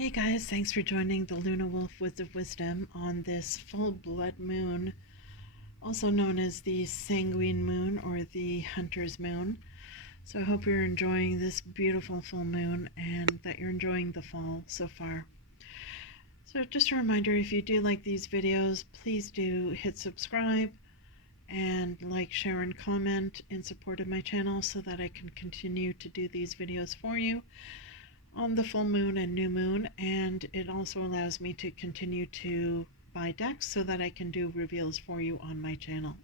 Hey guys, thanks for joining the Lunawolf Woods of Wisdom on this full blood moon, also known as the sanguine moon or the hunter's moon. So I hope you're enjoying this beautiful full moon and that you're enjoying the fall so far. So just a reminder, if you do like these videos, please do hit subscribe and like, share, and comment in support of my channel so that I can continue to do these videos for you on the full moon and new moon, and it also allows me to continue to buy decks so that I can do reveals for you on my channel.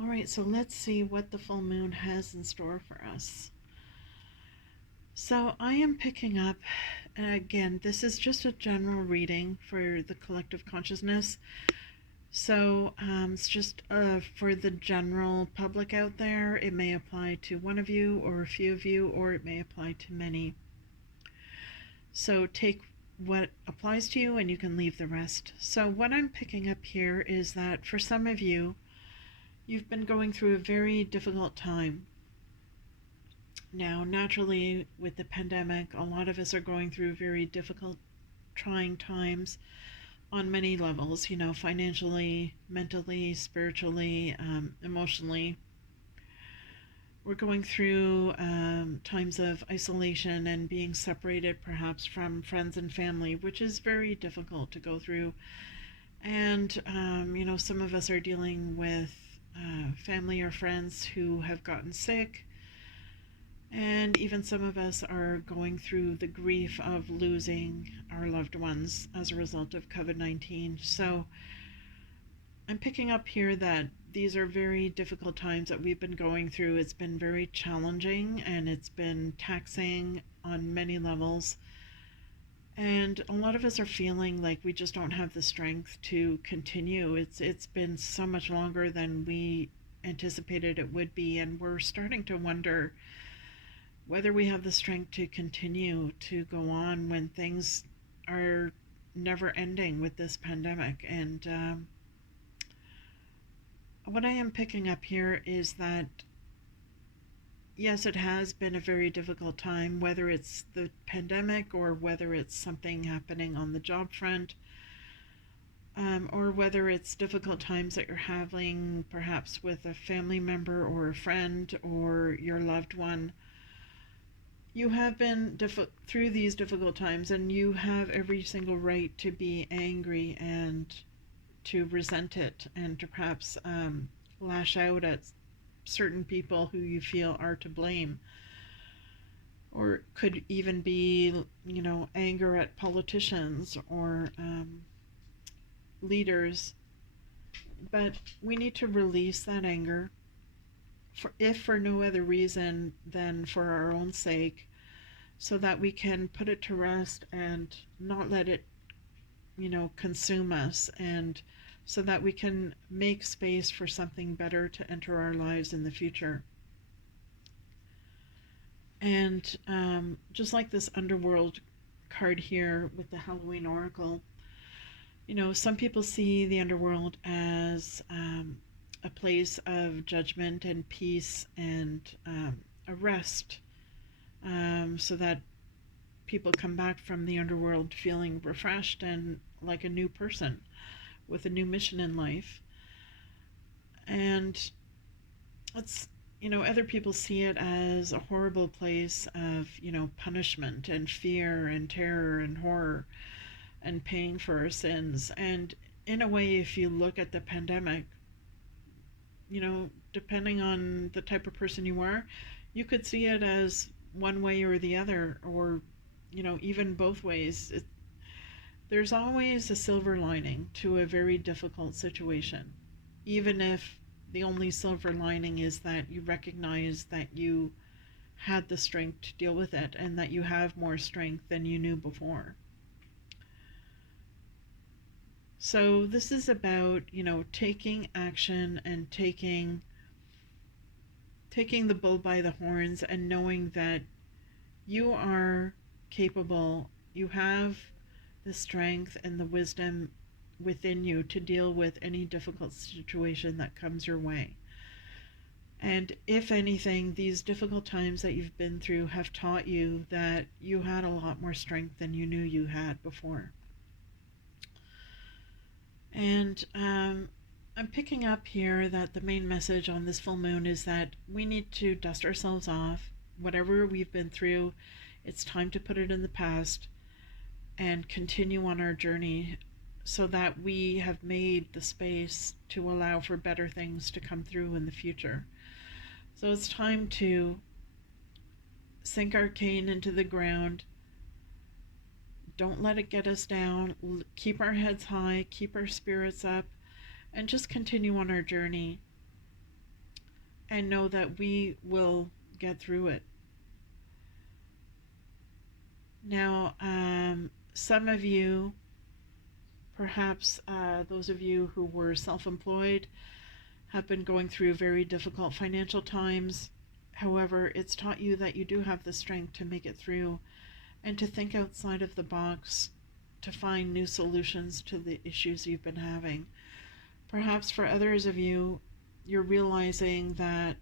Alright, so let's see what the full moon has in store for us. So I am picking up, and again, this is just a general reading for the collective consciousness. So it's just for the general public out there. It may apply to one of you or a few of you, or it may apply to many. So take what applies to you and you can leave the rest. So what I'm picking up here is that for some of you, you've been going through a very difficult time. Now, naturally, with the pandemic, a lot of us are going through very difficult, trying times on many levels, financially, mentally, spiritually, emotionally. We're going through times of isolation and being separated perhaps from friends and family, which is very difficult to go through. And, some of us are dealing with family or friends who have gotten sick. And even some of us are going through the grief of losing our loved ones as a result of COVID-19. So I'm picking up here that these are very difficult times that we've been going through. It's been very challenging and it's been taxing on many levels. And a lot of us are feeling like we just don't have the strength to continue. It's been so much longer than we anticipated it would be, and we're starting to wonder whether we have the strength to continue to go on when things are never ending with this pandemic. And what I am picking up here is that, yes, it has been a very difficult time, whether it's the pandemic or whether it's something happening on the job front, or whether it's difficult times that you're having perhaps with a family member or a friend or your loved one. You have been through these difficult times, and you have every single right to be angry and to resent it and to perhaps lash out at certain people who you feel are to blame, or could even be anger at politicians or leaders. But we need to release that anger, if for no other reason than for our own sake, so that we can put it to rest and not let it consume us, and so that we can make space for something better to enter our lives in the future. And just like this underworld card here with the Halloween Oracle, some people see the underworld as a place of judgment and peace and a rest, so that people come back from the underworld feeling refreshed and like a new person with a new mission in life. And it's, other people see it as a horrible place of, punishment and fear and terror and horror and paying for our sins. And in a way, if you look at the pandemic, depending on the type of person you are, you could see it as one way or the other, or, even both ways. There's always a silver lining to a very difficult situation, even if the only silver lining is that you recognize that you had the strength to deal with it and that you have more strength than you knew before. So this is about, taking action and taking the bull by the horns and knowing that you are capable, you have the strength and the wisdom within you to deal with any difficult situation that comes your way. And if anything, these difficult times that you've been through have taught you that you had a lot more strength than you knew you had before. And I'm picking up here that the main message on this full moon is that we need to dust ourselves off. Whatever we've been through, it's time to put it in the past and continue on our journey so that we have made the space to allow for better things to come through in the future. So it's time to sink our cane into the ground. Don't let it get us down. Keep our heads high, keep our spirits up, and just continue on our journey and know that we will get through it. Now, some of you, perhaps those of you who were self employed, have been going through very difficult financial times. However, it's taught you that you do have the strength to make it through and to think outside of the box to find new solutions to the issues you've been having. Perhaps for others of you, you're realizing that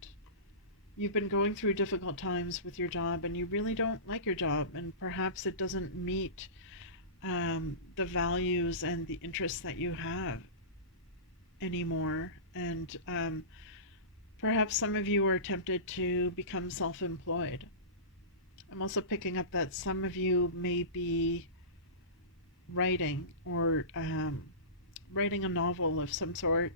you've been going through difficult times with your job and you really don't like your job, and perhaps it doesn't meet the values and the interests that you have anymore. And perhaps some of you are tempted to become self employed. I'm also picking up that some of you may be writing or writing a novel of some sort.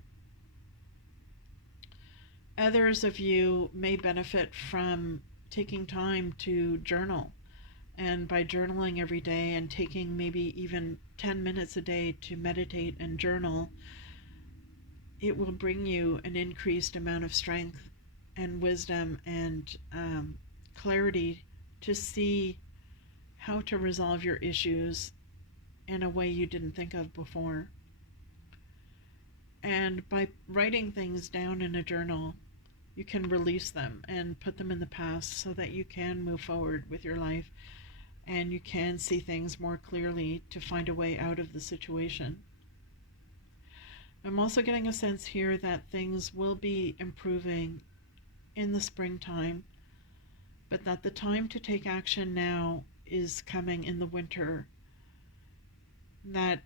Others of you may benefit from taking time to journal. And by journaling every day and taking maybe even 10 minutes a day to meditate and journal, it will bring you an increased amount of strength and wisdom and clarity to see how to resolve your issues in a way you didn't think of before. And by writing things down in a journal, you can release them and put them in the past so that you can move forward with your life and you can see things more clearly to find a way out of the situation. I'm also getting a sense here that things will be improving in the springtime, but that the time to take action now is coming in the winter. That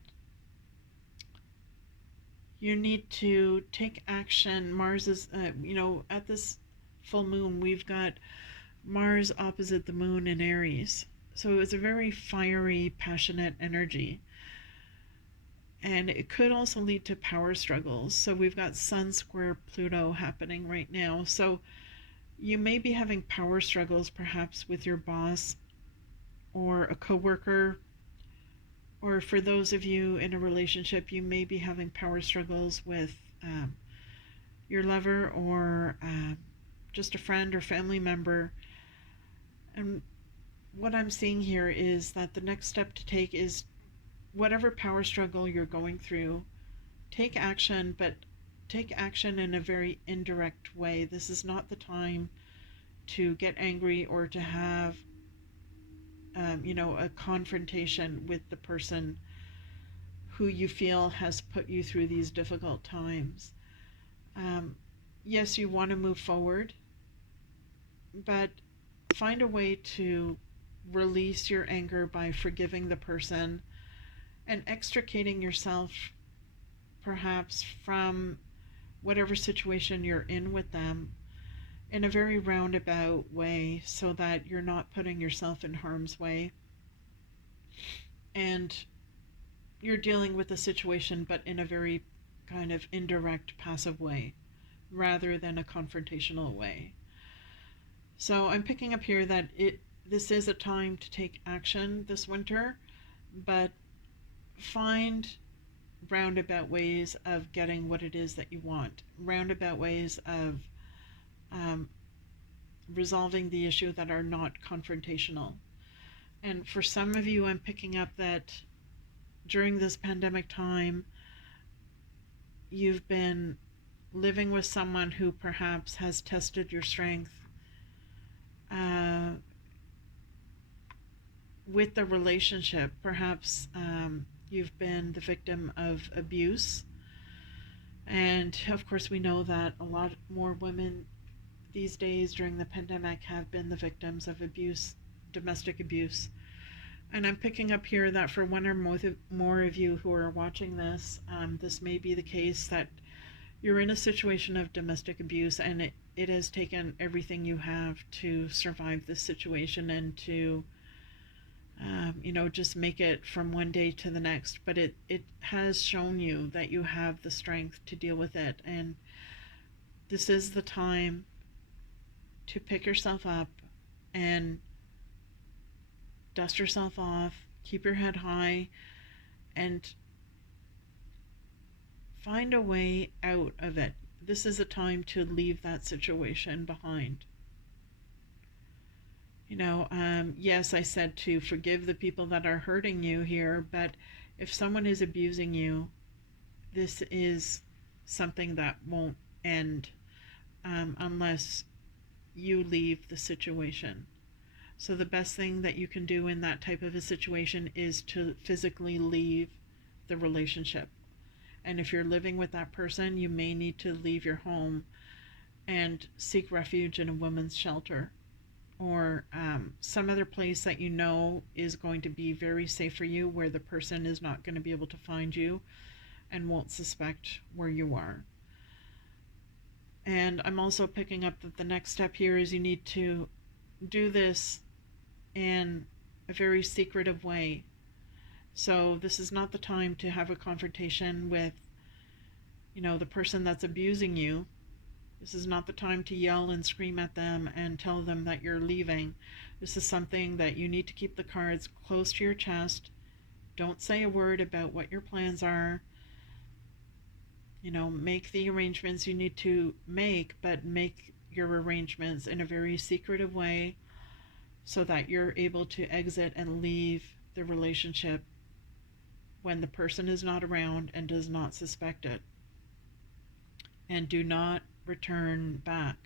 you need to take action. Mars is, at this full moon, we've got Mars opposite the moon in Aries. So it's a very fiery, passionate energy. And it could also lead to power struggles. So we've got Sun square Pluto happening right now. So you may be having power struggles perhaps with your boss or a coworker, or for those of you in a relationship, you may be having power struggles with your lover or just a friend or family member. And what I'm seeing here is that the next step to take is whatever power struggle you're going through, take action, but take action in a very indirect way. This is not the time to get angry or to have a confrontation with the person who you feel has put you through these difficult times. Yes, you want to move forward, but find a way to release your anger by forgiving the person and extricating yourself perhaps from whatever situation you're in with them in a very roundabout way so that you're not putting yourself in harm's way and you're dealing with the situation but in a very kind of indirect, passive way rather than a confrontational way. So I'm picking up here that this is a time to take action this winter, but find roundabout ways of getting what it is that you want, roundabout ways of resolving the issue that are not confrontational. And for some of you, I'm picking up that during this pandemic time, you've been living with someone who perhaps has tested your strength with the relationship. Perhaps you've been the victim of abuse. And of course, we know that a lot more women these days during the pandemic have been the victims of abuse, domestic abuse. And I'm picking up here that for one or more of you who are watching this, this may be the case that you're in a situation of domestic abuse, and it has taken everything you have to survive this situation and to, just make it from one day to the next. But it has shown you that you have the strength to deal with it. And this is the time to pick yourself up and dust yourself off, keep your head high, and find a way out of it. This is a time to leave that situation behind. Yes, I said to forgive the people that are hurting you here, but if someone is abusing you, this is something that won't end unless you leave the situation. So the best thing that you can do in that type of a situation is to physically leave the relationship. And if you're living with that person, you may need to leave your home and seek refuge in a women's shelter, or some other place that you know is going to be very safe for you, where the person is not going to be able to find you and won't suspect where you are. And I'm also picking up that the next step here is you need to do this in a very secretive way. So this is not the time to have a confrontation with, the person that's abusing you. This is not the time to yell and scream at them and tell them that you're leaving. This is something that you need to keep the cards close to your chest. Don't say a word about what your plans are. Make the arrangements you need to make, but make your arrangements in a very secretive way so that you're able to exit and leave the relationship when the person is not around and does not suspect it. And do not return back.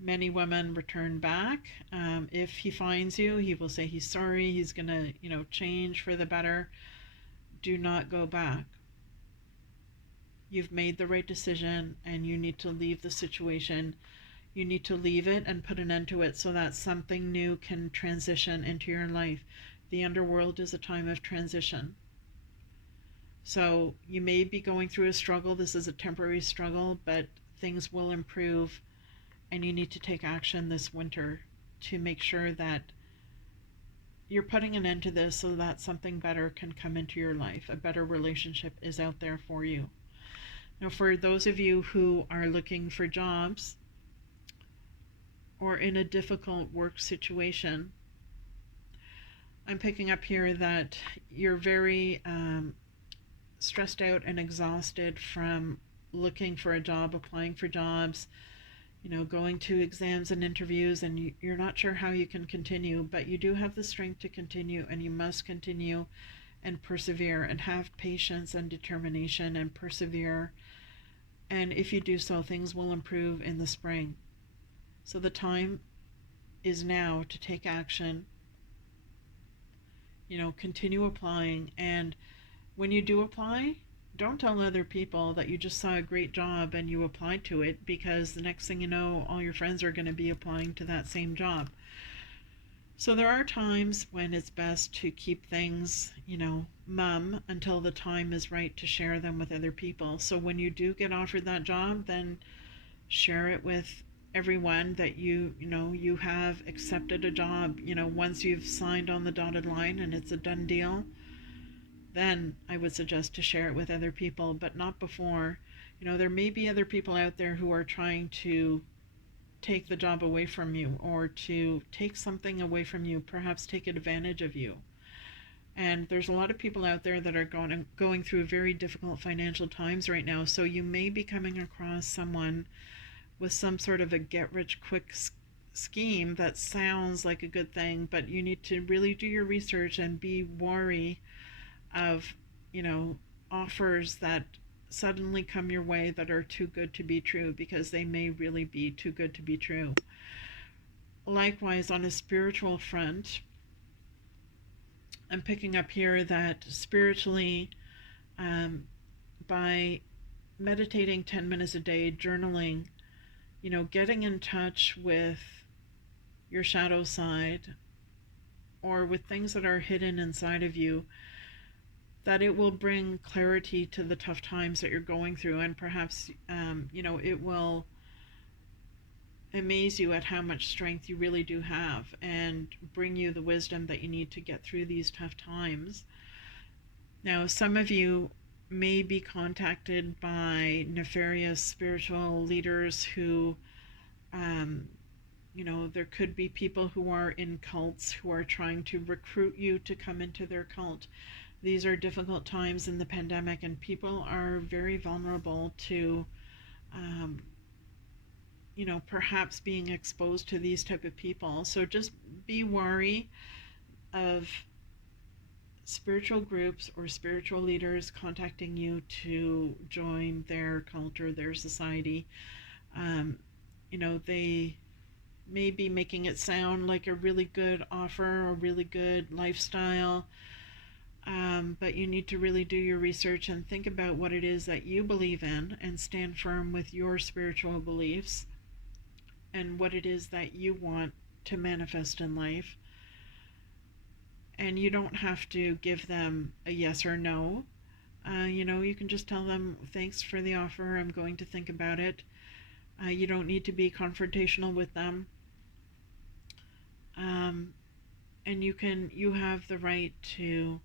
Many women return back. If he finds you, he will say he's sorry, he's going to, change for the better. Do not go back. You've made the right decision, and you need to leave the situation. You need to leave it and put an end to it so that something new can transition into your life. The underworld is a time of transition. So you may be going through a struggle. This is a temporary struggle, but things will improve, and you need to take action this winter to make sure that you're putting an end to this so that something better can come into your life. A better relationship is out there for you. Now, for those of you who are looking for jobs or in a difficult work situation, I'm picking up here that you're very stressed out and exhausted from looking for a job, applying for jobs, going to exams and interviews, and you're not sure how you can continue, but you do have the strength to continue, and you must continue and persevere and have patience and determination and persevere. And if you do so, things will improve in the spring. So the time is now to take action. Continue applying. And when you do apply, don't tell other people that you just saw a great job and you applied to it, because the next thing you know, all your friends are going to be applying to that same job. So there are times when it's best to keep things, mum until the time is right to share them with other people. So when you do get offered that job, then share it with everyone that you have accepted a job. Once you've signed on the dotted line and it's a done deal, then I would suggest to share it with other people, but not before. There may be other people out there who are trying to take the job away from you, or to take something away from you, perhaps take advantage of you. And there's a lot of people out there that are going through very difficult financial times right now. So you may be coming across someone with some sort of a get-rich-quick scheme that sounds like a good thing, but you need to really do your research and be wary of, offers that suddenly come your way that are too good to be true, because they may really be too good to be true. Likewise, on a spiritual front, I'm picking up here that spiritually, by meditating 10 minutes a day, journaling, getting in touch with your shadow side or with things that are hidden inside of you, that it will bring clarity to the tough times that you're going through, and perhaps it will amaze you at how much strength you really do have and bring you the wisdom that you need to get through these tough times. Now, some of you may be contacted by nefarious spiritual leaders who, um, there could be people who are in cults who are trying to recruit you to come into their cult. These are difficult times in the pandemic, and people are very vulnerable to, um, perhaps being exposed to these type of people. So just be wary of spiritual groups or spiritual leaders contacting you to join their cult or their society. Um, they may be making it sound like a really good offer, a really good lifestyle, but you need to really do your research and think about what it is that you believe in and stand firm with your spiritual beliefs and what it is that you want to manifest in life. And you don't have to give them a yes or no. You can just tell them, thanks for the offer, I'm going to think about it. You don't need to be confrontational with them. And you have the right to,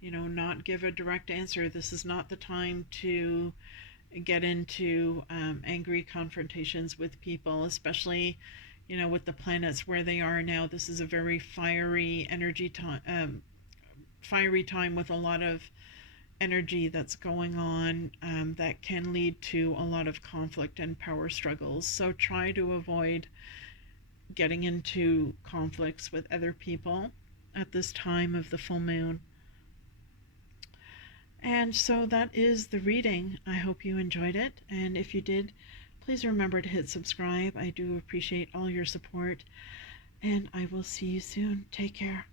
not give a direct answer. This is not the time to get into angry confrontations with people, especially, with the planets where they are now. This is a very fiery energy time, fiery time with a lot of energy that's going on, that can lead to a lot of conflict and power struggles. So try to avoid getting into conflicts with other people at this time of the full moon. And so that is the reading. I hope you enjoyed it. And if you did, please remember to hit subscribe. I do appreciate all your support. And I will see you soon. Take care.